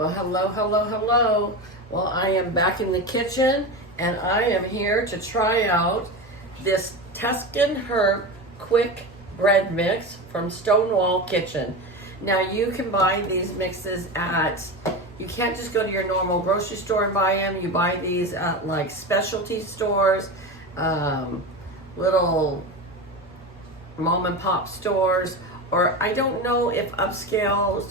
Well, hello, hello, hello. Well, I am back in the kitchen and I am here to try out this Tuscan Herb Quick Bread Mix from Stonewall Kitchen. Now, you can buy these mixes you can't just go to your normal grocery store and buy them. You buy these at like specialty stores, little mom and pop stores, or I don't know if upscale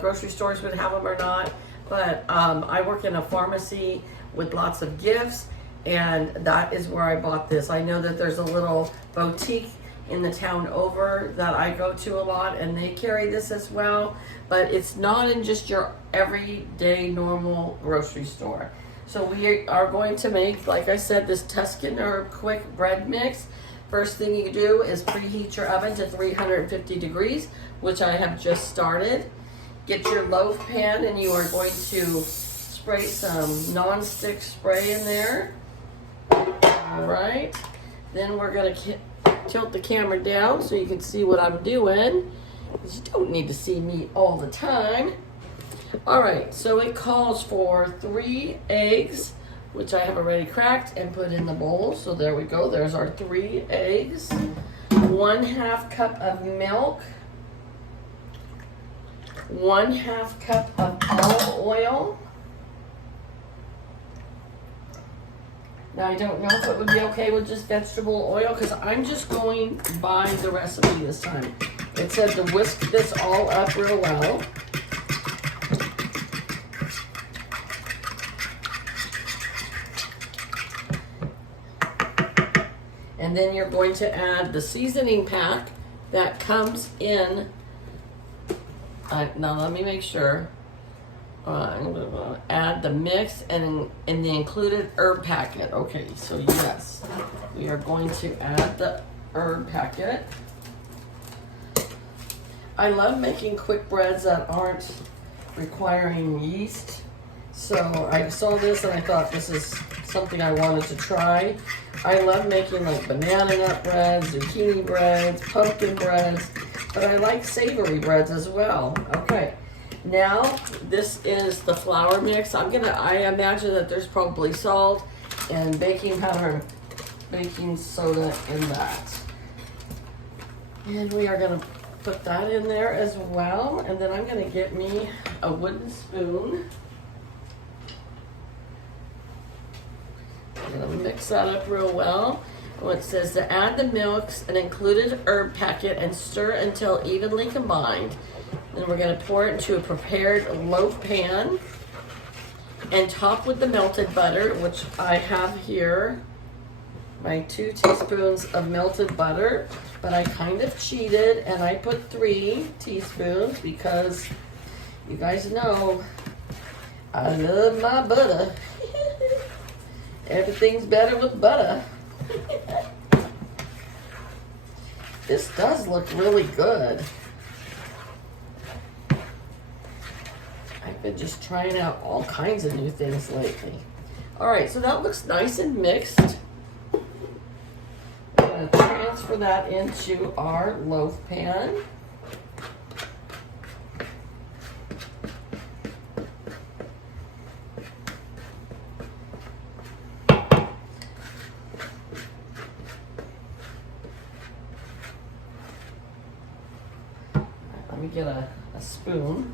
grocery stores would have them or not, but I work in a pharmacy with lots of gifts, and that is where I bought this. I know that there's a little boutique in the town over that I go to a lot, and they carry this as well, but it's not in just your everyday normal grocery store. So we are going to make, like I said, this Tuscan Herb Quick Bread Mix. First thing you do is preheat your oven to 350 degrees, which I have just started. Get your loaf pan and you are going to spray some non-stick spray in there. All right. Then we're going to tilt the camera down so you can see what I'm doing, because you don't need to see me all the time. All right, so it calls for 3 eggs, which I have already cracked and put in the bowl. So there we go. There's our 3 eggs. 1/2 cup of milk. 1/2 cup of olive oil. Now, I don't know if it would be okay with just vegetable oil, because I'm just going by the recipe this time. It said to whisk this all up real well. And then you're going to add the seasoning pack that comes in. Now let me make sure. I'm going to add the mix and the included herb packet. Okay, so yes, we are going to add the herb packet. I love making quick breads that aren't requiring yeast. So I saw this and I thought this is something I wanted to try. I love making like banana nut breads, zucchini breads, pumpkin breads, but I like savory breads as well. Okay, now this is the flour mix. I imagine that there's probably salt and baking powder and baking soda in that. And we are gonna put that in there as well. And then I'm gonna get me a wooden spoon. I'm going to mix that up real well. And it says to add the milks and included herb packet and stir until evenly combined. Then we're going to pour it into a prepared loaf pan and top with the melted butter, which I have here. My 2 teaspoons of melted butter, but I kind of cheated and I put 3 teaspoons because you guys know I love my butter. Everything's better with butter. This does look really good. I've been just trying out all kinds of new things lately. All right, so that looks nice and mixed. I'm going to transfer that into our loaf pan. Let me get a spoon.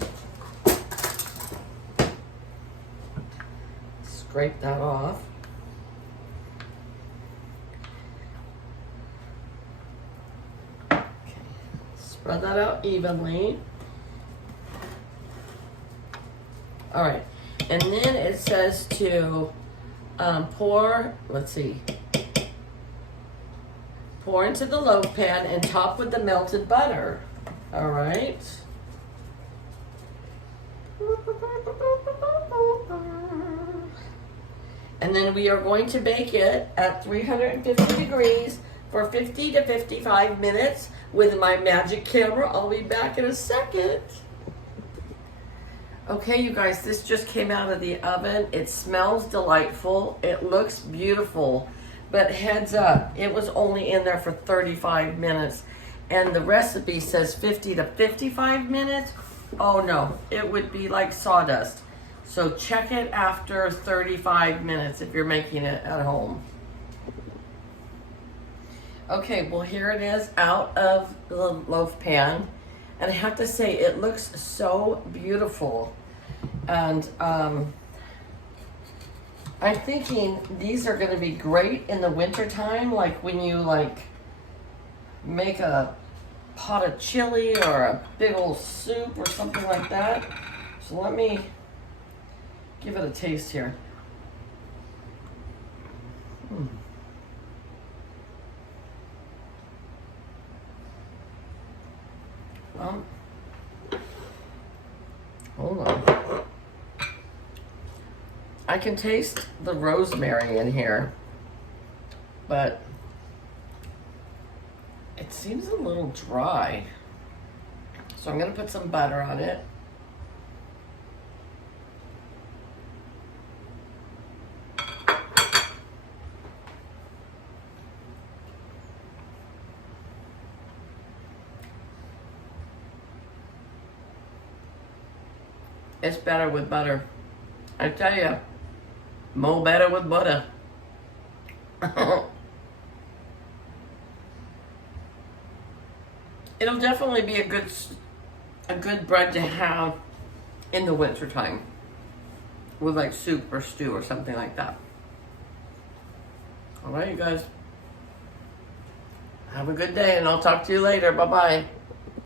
Scrape that off. Okay. Spread that out evenly. All right. And then it says to pour into the loaf pan and top with the melted butter. All right. And then we are going to bake it at 350 degrees for 50 to 55 minutes with my magic camera. I'll be back in a second. Okay, you guys, this just came out of the oven. It smells delightful. It looks beautiful. But heads up, it was only in there for 35 minutes. And the recipe says 50 to 55 minutes. Oh no, it would be like sawdust. So check it after 35 minutes if you're making it at home. Okay, well here it is out of the loaf pan. And I have to say, it looks so beautiful. And I'm thinking these are gonna be great in the wintertime, like when you like make a pot of chili or a big old soup or something like that. So let me give it a taste here. Hold on. I can taste the rosemary in here, but it seems a little dry. So I'm gonna put some butter on it. It's better with butter. I tell you, more better with butter. It'll definitely be a good bread to have in the wintertime with like soup or stew or something like that. All right, you guys. Have a good day, and I'll talk to you later. Bye-bye.